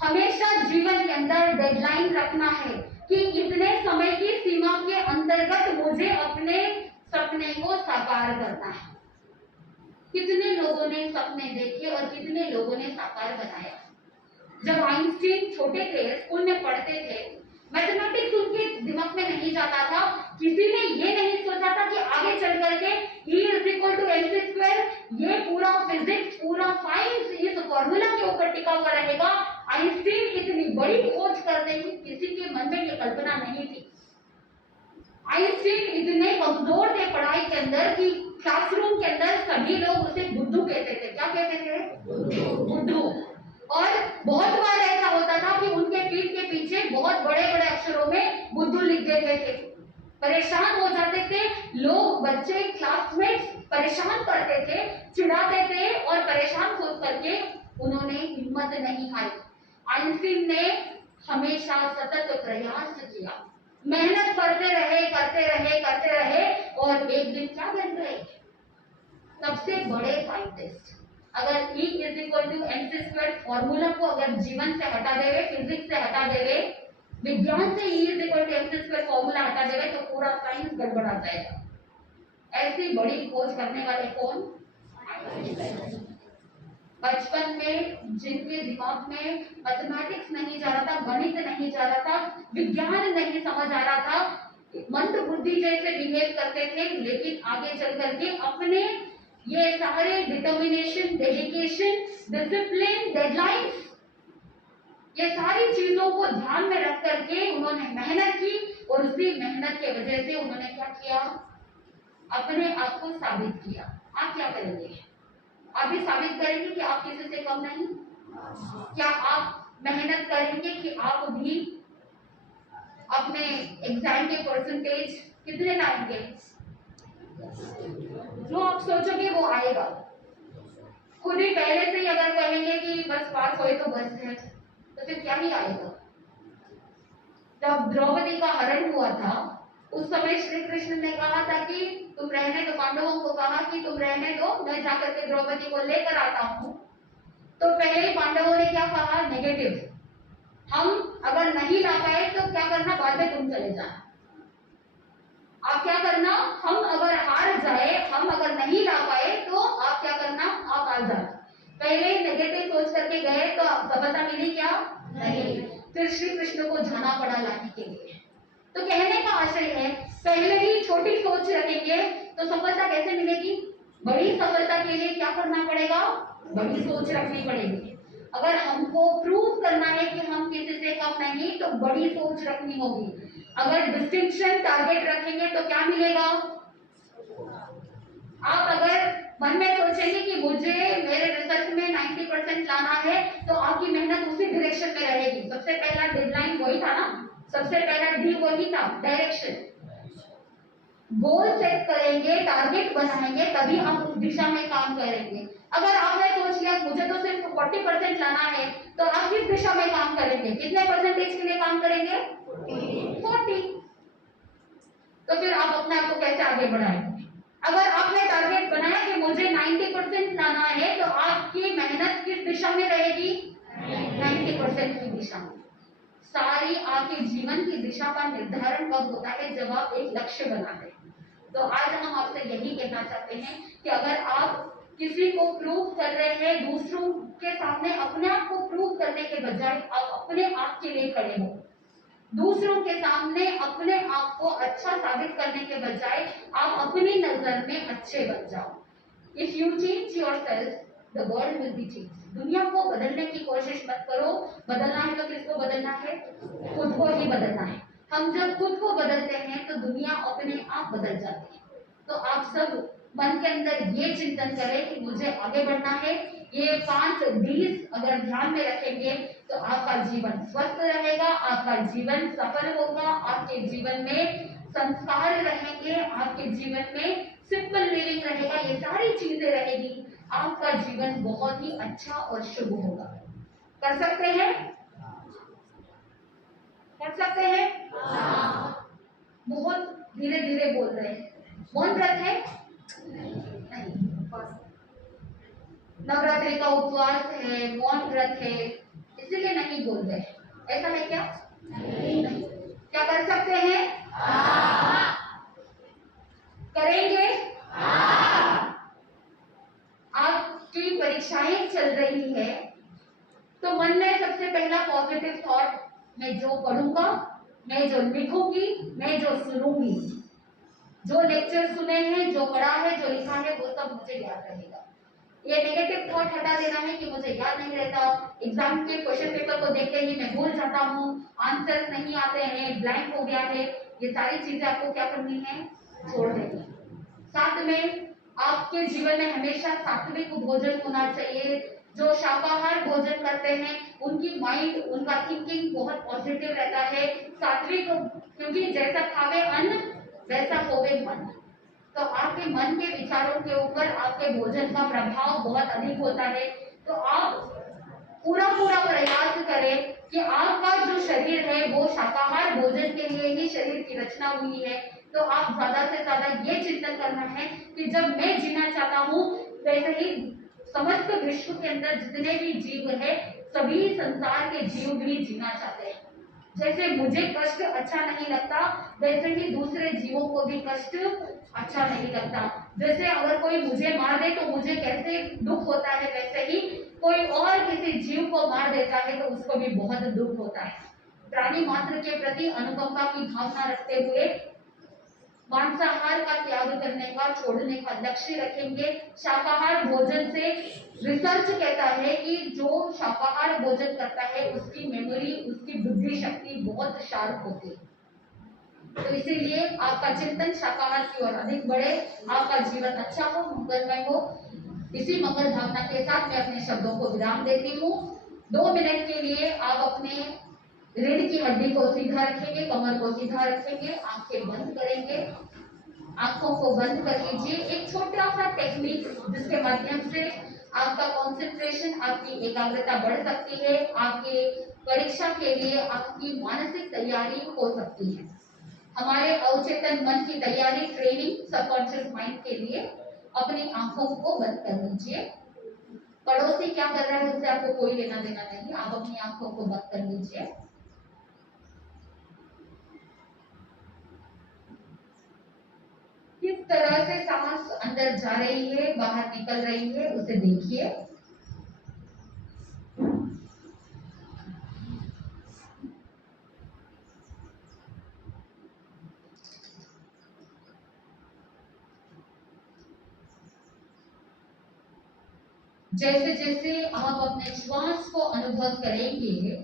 हमेशा जीवन के अंदर डेडलाइन रखना है कि इतने समय की सीमा के अंतर्गत मुझे अपने सपने को साकार करना है। कितने लोगों ने सपने देखे और कितने लोगों ने साकार बनाया। जब आइंस्टीन छोटे थे, स्कूल में पढ़ते थे, मैथमेटिक्स उनके दिमाग में नहीं जाता था, किसी ने ये नहीं सोचा था कि आगे चल करके E = mc², ये पूरा फिजिक्स, पूरा साइंस इस फॉर्मूला के ऊपर टिका हुआ रहेगा। आइंस्टीन इतनी बड़ी खोज कर देंगे, किसी के मन में ये कल्पना नहीं थी। आइंस्टीन इतने कमजोर थे पढ़ाई के अंदर कि क्लासरूम के अंदर सभी लोग उसे बुद्धू कहते थे। क्या कहते थे? बुद्धू। और बहुत बार ऐसा होता था कि उनके पीठ के पीछे बहुत बड़े बड़े अक्षरों में बुद्धू लिख देते थे। परेशान हो जाते थे लोग, बच्चे, क्लासमेट्स परेशान करते थे, चिढ़ाते थे, और परेशान हो करके उन्होंने हिम्मत नहीं हारी। आइंस्टीन ने हमेशा सतत प्रयास किया, मेहनत करते रहे और एक दिन क्या बन गए? सबसे बड़े साइंटिस्ट। अगर E = mc² फॉर्मूला को अगर जीवन से हटा देवे, फिजिक्स से हटा देवे, विज्ञान से E = mc² फॉर्मूला हटा देवे, तो पूरा साइंस गड़बड़ा जाएगा। ऐसी बड़ी खोज करने वाले कौन? बचपन में जिनके दिमाग में मैथमेटिक्स नहीं जा रहा था, गणित नहीं जा रहा था, विज्ञान नहीं समझ आ रहा था, मंद बुद्धि जैसे बिहेव करते थे, लेकिन आगे चल करके अपने ये सारे डिटर्मिनेशन, डेडिकेशन, डिसिप्लिन, डेडलाइन, ये सारी चीजों को ध्यान में रख करके उन्होंने मेहनत की, और उसी मेहनत के वजह से उन्होंने क्या किया? अपने आप को साबित किया। आप क्या करेंगे? आप भी साबित करेंगे कि आप किसी से कम नहीं? क्या आप मेहनत करेंगे कि आप भी अपने एग्जाम के परसेंटेज कितने लाएंगे? जो आप सोचोगे वो आएगा। खुद ही पहले से ही अगर कहेंगे कि बस पास होए तो बस है, तो फिर क्या ही आएगा? जब द्रौपदी का हरण हुआ था, उस समय श्री कृष्ण ने कहा था कि तुम रहने दो, पांडवों को कहा कि तुम रहने दो, मैं जाकर के द्रौपदी को लेकर आता हूँ। तो पहले पांडवों ने क्या कहा? नेगेटिव। हम अगर नहीं ला पाए तो क्या करना? बाद में तुम चले जाना। आप क्या करना? हम अगर हार जाए, हम अगर नहीं ला पाए, तो आप क्या करना? आप आ जाना। पहले नेगेटिव सोच करके गए तो सफलता मिली क्या? नहीं। फिर श्री कृष्ण को जाना पड़ा लाने के लिए। तो कहने का आशय है, पहले ही छोटी सोच रखेंगे तो सफलता कैसे मिलेगी? बड़ी सफलता के लिए क्या करना पड़ेगा? बड़ी सोच रखनी पड़ेगी। अगर हमको प्रूव करना है कि हम किसी से कम नहीं, तो बड़ी सोच रखनी होगी। अगर डिस्टिंक्शन टारगेट रखेंगे तो क्या मिलेगा? आप अगर मन में सोचेंगे कि मुझे मेरे रिसर्च में 90% लाना है, तो आपकी मेहनत उसी डायरेक्शन में रहेगी। सबसे पहला डेडलाइन वही था ना, सबसे पहला डी वही था, डायरेक्शन। गोल सेट करेंगे, टारगेट बनाएंगे, तभी हम उस दिशा में काम करेंगे। अगर आपने सोच लिया मुझे तो सिर्फ 40% लाना है, तो आप किस दिशा में काम करेंगे? कितने परसेंटेज के लिए काम करेंगे? 40। तो फिर आप अपने आप को कैसे आगे बढ़ाएंगे? अगर आपने टारगेट बनाया कि मुझे 90% लाना है, तो आपकी मेहनत किस दिशा में रहेगी? 90% की दिशा में। सारी आपके जीवन की दिशा का निर्धारण कब होता है? जब आप एक लक्ष्य बनाते हैं। तो आज हम आपसे यही कहना चाहते हैं कि अगर आप किसी को प्रूव कर रहे हैं, दूसरों के सामने अपने आप को प्रूव करने के बजाय आप अपने आप के लिए खड़े हो। दूसरों के सामने अपने आप को अच्छा साबित करने के बजाय आप अपनी नजर में अच्छे बन जाओ। If you change yourself, the world will be change. दुनिया को बदलने की कोशिश मत करो। बदलना है तो किसको बदलना है? खुद को ही बदलना है। हम जब खुद को बदलते हैं तो दुनिया अपने आप बदल जाती है। तो आप सब मन के अंदर ये चिंतन करें कि मुझे आगे बढ़ना है। ये 5 डीज अगर ध्यान में रखेंगे तो आपका जीवन स्वस्थ रहेगा, आपका जीवन सफल होगा, आपके जीवन में संस्कार रहेंगे, आपके जीवन में सिंपल लिविंग रहेगा, ये सारी चीजें रहेगी, आपका जीवन बहुत ही अच्छा और शुभ होगा। कर सकते हैं? कर सकते हैं? बहुत धीरे धीरे बोल रहे हैं। मौन व्रत है? नहीं। नवरात्रि का उपवास है, मौन व्रत है, इसीलिए नहीं बोल रहे। ऐसा है क्या? नहीं। क्या कर सकते हैं? करेंगे? आपकी परीक्षाएं चल रही है तो मन में सबसे पहला पॉजिटिव थॉट, मैं जो पढ़ूंगा, मैं जो लिखूंगी, मैं जो सुनूंगी, जो लेक्चर सुने हैं, जो पढ़ा है, जो लिखा है, वो सब मुझे याद रहेगा। ये नेगेटिव थॉट हटा देना है कि मुझे याद नहीं रहता, एग्जाम के क्वेश्चन पेपर को देखते ही मैं भूल जाता हूँ, आंसर्स नहीं आते हैं, ब्लैंक हो गया है। ये सारी चीजें आपको क्या करनी है? छोड़ देनी है। साथ में आपके जीवन में हमेशा सात्विक भोजन होना चाहिए। जो शाकाहार भोजन करते हैं उनकी माइंड, उनका थिंकिंग बहुत पॉजिटिव रहता है, सात्विक, क्योंकि जैसा खावे अन्न वैसा होवे मन। तो आपके मन के विचारों के ऊपर आपके भोजन का प्रभाव बहुत अधिक होता है। तो आप पूरा पूरा प्रयास करें कि आपका जो शरीर है वो शाकाहार भोजन के लिए ही शरीर की रचना हुई है। तो आप ज्यादा से ज्यादा ये चिंतन करना है कि जब मैं जीना चाहता हूँ वैसे ही समस्त विश्व के अंदर जितने भी जीव है, सभी संसार के जीव भी जीना चाहते हैं। जैसे मुझे कष्ट अच्छा नहीं लगता वैसे ही दूसरे जीवों को भी कष्ट अच्छा नहीं लगता। जैसे अगर कोई मुझे मार दे तो मुझे कैसे दुख होता है, वैसे ही कोई और किसी जीव को मार देता है तो उसको भी बहुत दुख होता है। प्राणी मात्र के प्रति अनुकंपा की भावना रखते हुए मांसाहार का त्याग करने का, छोड़ने का लक्ष्य रखेंगे। शाकाहार भोजन से रिसर्च कहता है कि जो शाकाहार भोजन करता है उसकी मेमोरी, उसकी बुद्धि शक्ति बहुत शार्प होती है। तो इसीलिए आपका चिंतन शाकाहार की ओर अधिक बढ़े, आपका जीवन अच्छा हो, मंगलमय हो। इसी मंगल भावना के साथ मैं अपने शब्दों को विराम देती हूँ। 2 मिनट के लिए आप अपने रीढ़ की हड्डी को सीधा रखेंगे, कमर को सीधा रखेंगे, आंखें बंद करेंगे। आंखों को बंद कर लीजिए। एक छोटा सा टेक्निक जिसके माध्यम से आपका कंसंट्रेशन, आपकी एकाग्रता बढ़ सकती है, आपके परीक्षा के लिए आपकी मानसिक तैयारी हो सकती है। हमारे अवचेतन मन की तैयारी, ट्रेनिंग सबकॉन्शियस माइंड के लिए अपनी आंखों को बंद कर लीजिए। पड़ोसी क्या कर रहा है उससे आपको कोई लेना देना नहीं, आप अपनी आंखों को बंद कर लीजिए। किस तरह से सांस अंदर जा रही है, बाहर निकल रही है, उसे देखिए। जैसे जैसे आप अपने श्वास को अनुभव करेंगे,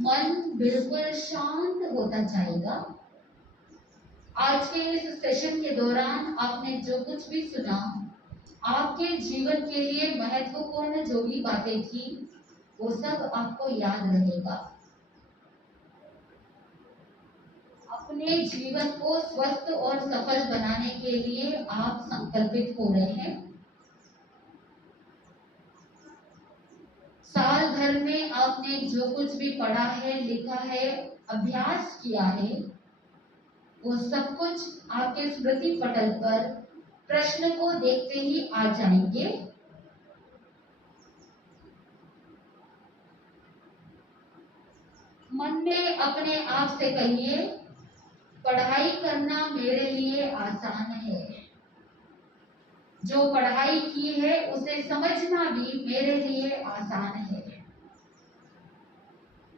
मन बिल्कुल शांत होता जाएगा। आज के इस सेशन के दौरान आपने जो कुछ भी सुना, आपके जीवन के लिए महत्वपूर्ण जो भी बातें थी वो सब आपको याद रहेगा। अपने जीवन को स्वस्थ और सफल बनाने के लिए आप संकल्पित हो रहे हैं। साल भर में आपने जो कुछ भी पढ़ा है, लिखा है, अभ्यास किया है, वो सब कुछ आपके स्मृति पटल पर प्रश्न को देखते ही आ जाएंगे। मन में अपने आप से कहिए, पढ़ाई करना मेरे लिए आसान है। जो पढ़ाई की है उसे समझना भी मेरे लिए आसान है।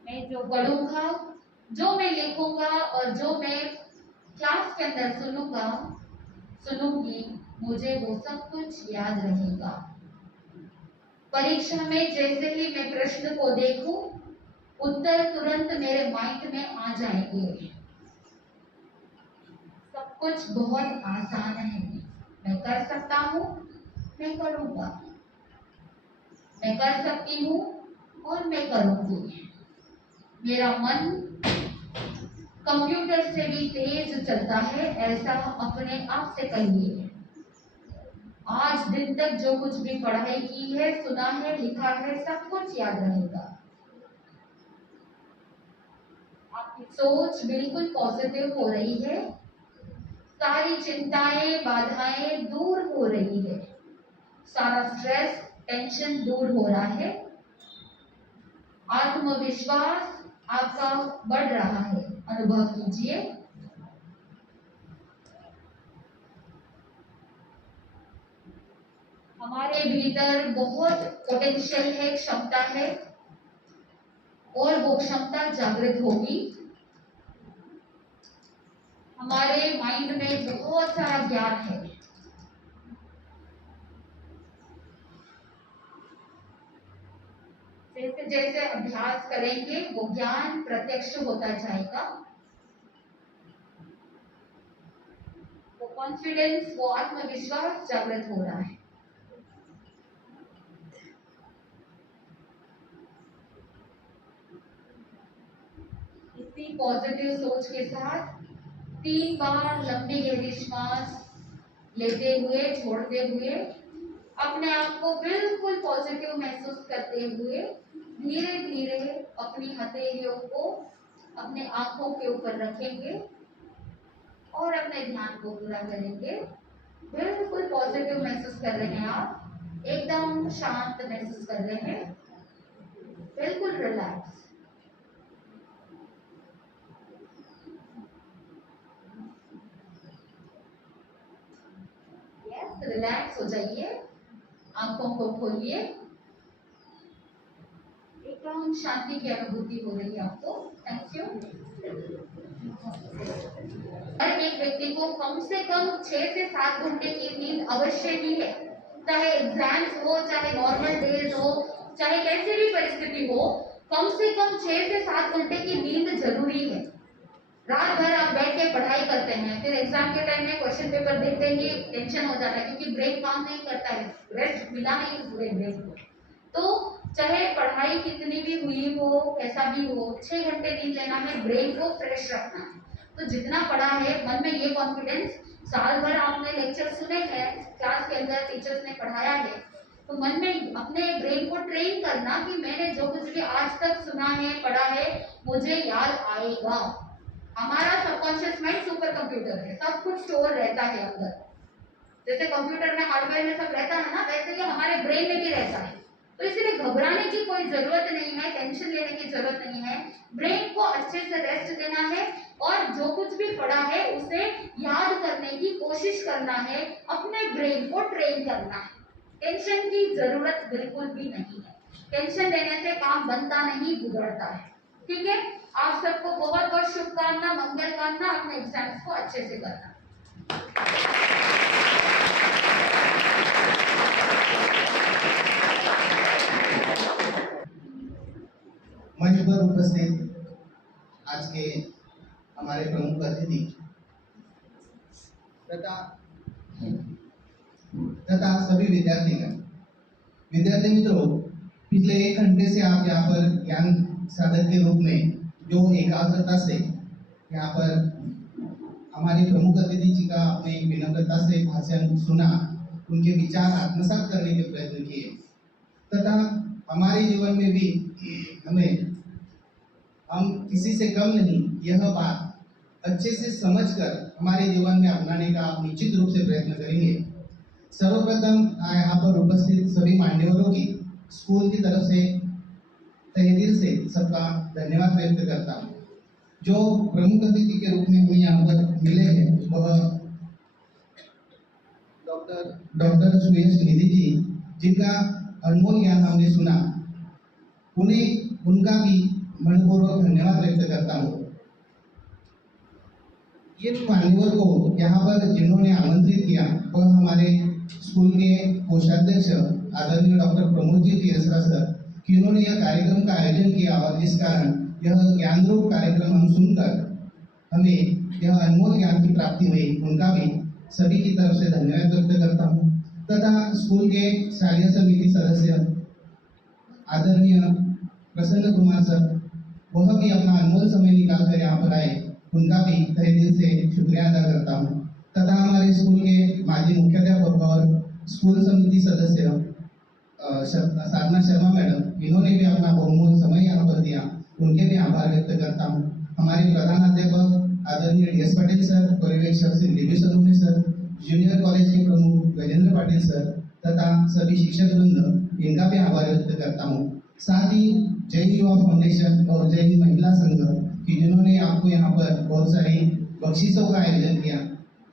मैं जो पढ़ूंगा, जो मैं लिखूंगा और जो मैं क्लास के अंदर सुनूंगी, मुझे वो सब कुछ याद रहेगा। परीक्षा में जैसे ही मैं प्रश्न को देखूं, उत्तर तुरंत मेरे माइंड में आ जाएंगे। सब कुछ बहुत आसान है, मैं कर सकता हूँ, मैं करूँगा, मैं कर सकती हूँ और मैं करूँगी। मेरा मन कंप्यूटर से भी तेज चलता है, ऐसा अपने आप से कहिए। आज दिन तक जो कुछ भी पढ़ाई की है, सुना है, लिखा है, सब कुछ याद रहेगा। आपकी सोच बिल्कुल पॉजिटिव हो रही है, सारी चिंताएं, बाधाएं दूर हो रही है, सारा स्ट्रेस, टेंशन दूर हो रहा है, आत्मविश्वास आपका बढ़ रहा है। अनुभव कीजिए। हमारे भीतर बहुत पोटेंशियल है, क्षमता है, और वो क्षमता जागृत होगी। हमारे माइंड में बहुत सारा ज्ञान है। जैसे जैसे अभ्यास करेंगे वो ज्ञान प्रत्यक्ष होता जाएगा। वो कॉन्फिडेंस, वो आत्मविश्वास जागृत हो रहा है। इसी पॉजिटिव सोच के साथ 3 बार लंबी गहरी श्वास लेते हुए, छोड़ते हुए, अपने आप को बिल्कुल पॉजिटिव महसूस करते हुए धीरे धीरे अपनी हथेलियों को अपने आंखों के ऊपर रखेंगे और अपने ध्यान को पूरा करेंगे। बिल्कुल पॉजिटिव महसूस कर रहे हैं आप, एकदम शांत महसूस कर रहे हैं, बिल्कुल रिलैक्स। यस, रिलैक्स हो जाइए, आंखों को खोलिए, एकदम शांति की अनुभूति हो रही है आपको। Thank you. हर एक व्यक्ति को कम से कम 6 से 7 घंटे की नींद अवश्य ही है। चाहे एग्जाम्स हो, चाहे नॉर्मल डेज हो, चाहे कैसी भी परिस्थिति हो, कम से कम 6 से 7 घंटे की नींद जरूरी है। रात भर आप बैठ के पढ़ाई करते हैं, फिर एग्जाम के टाइम में क्वेश्चन पेपर देखते ही टेंशन हो जाता है, क्योंकि ब्रेन काम नहीं करता है, रेस्ट मिला नहीं पूरे ब्रेन को। तो चाहे पढ़ाई कितनी भी हुई हो, कैसा भी हो, 6 घंटे नींद लेना है, ब्रेन को फ्रेश रखना है। तो जितना पढ़ा है, मन में ये कॉन्फिडेंस, साल भर आपने लेक्चर सुने हैं, क्लास के अंदर टीचर्स ने पढ़ाया है, तो मन में अपने ब्रेन को ट्रेन करना कि मैंने जो कुछ भी आज तक सुना है, पढ़ा है, मुझे याद आएगा। हमारा सबकॉन्शियस माइंड सुपर कंप्यूटर है, सब कुछ स्टोर रहता है अंदर। जैसे कंप्यूटर में, हार्डवेयर में सब रहता है ना, वैसे ही हमारे ब्रेन में भी रहता है। तो इसलिए घबराने की कोई जरूरत नहीं है, टेंशन लेने की जरूरत नहीं है। ब्रेन को अच्छे से रेस्ट देना है और जो कुछ भी पढ़ा है उसे याद करने की कोशिश करना है, अपने ब्रेन को ट्रेन करना है। टेंशन की जरूरत बिल्कुल भी नहीं है। टेंशन लेने से काम बनता नहीं, बिगड़ता है। ठीक है, आप सबको बहुत बहुत शुभकामना, मंगल कामना, अपने एग्जाम्स को अच्छे से करना। मंच पर उपस्थित आज के हमारे प्रमुख अतिथि तथा सभी विद्यार्थी मित्रों, पिछले 1 घंटे से आप यहाँ पर ज्ञान साधक के रूप में जो एकाग्रता से यहाँ पर हमारे प्रमुख अतिथि जी का अपने विनम्रता से भाषण सुना, उनके विचार आत्मसात करने के प्रयत्न किए, तथा हमारे जीवन में भी हम किसी से कम नहीं, यह बात अच्छे से समझकर हमारे जीवन में अपनाने का निश्चित रूप से प्रयत्न करेंगे। सर्वप्रथम यहाँ पर उपस्थित सभी मान्यवरों की स्कूल की तरफ से तहे दिल से सबका धन्यवाद व्यक्त करता हूँ। जो प्रमुख अतिथि के रूप में हमें यहाँ पर मिले हैं वह डॉक्टर सुयश निधि जी, जिनका अनमोल ज्ञान हमने सुना, उन्हें उनका भी मनपूर्वक धन्यवाद व्यक्त करता हूँ। इन मान्यवर को यहाँ पर जिन्होंने आमंत्रित किया वह हमारे स्कूल के कोषाध्यक्ष आदरणीय डॉक्टर प्रमोद जी तिरसरा सर, जिन्होंने यह कार्यक्रम का आयोजन किया और जिस कारण यह ज्ञानरूप कार्यक्रम हम सुनकर हमें यह अनमोल ज्ञान की प्राप्ति हुई, उनका भी सभी की तरफ से धन्यवाद व्यक्त करता हूँ। तथा स्कूल के शालीय समिति सदस्य आदरणीय प्रसन्न कुमार सर, वह भी अपना अनमोल समय निकाल कर यहाँ पर आए, उनका भी तहे दिल से शुक्रिया अदा करता हूँ। तथा हमारे स्कूल के माजी मुख्याध्यापक और स्कूल समिति सदस्य साधना शर्मा मैडम, इन्होंने भी अपना बहुमूल्य समय यहाँ पर दिया, उनके भी आभार व्यक्त करता हूँ। हमारे प्रधान अध्यापक आदरणीय डी.एस. पाटिल सर, पर्यवेक्षक Shri D B. Salone sir, junior college के प्रमुख गजेंद्र पाटिल सर तथा सभी शिक्षक वृंद, इनका भी आभार व्यक्त करता हूँ। साथ ही जय हिंद युवा फाउंडेशन और जय हिंद महिला संघ की जिन्होंने आपको यहाँ पर बहुत सारी बख्शीशों का आयोजन किया,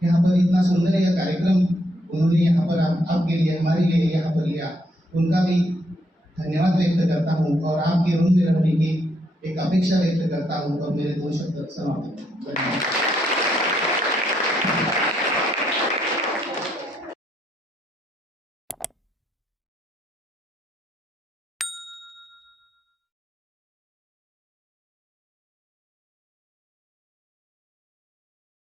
यहाँ पर इतना सुंदर यह कार्यक्रम उन्होंने यहाँ पर आपके लिए हमारे लिए यहाँ पर लिया, उनका भी धन्यवाद व्यक्त करता हूँ और आपके ऋण में रहने की एक अपेक्षा व्यक्त करता हूँ और मेरे 2 शब्द समाप्त। धन्यवाद।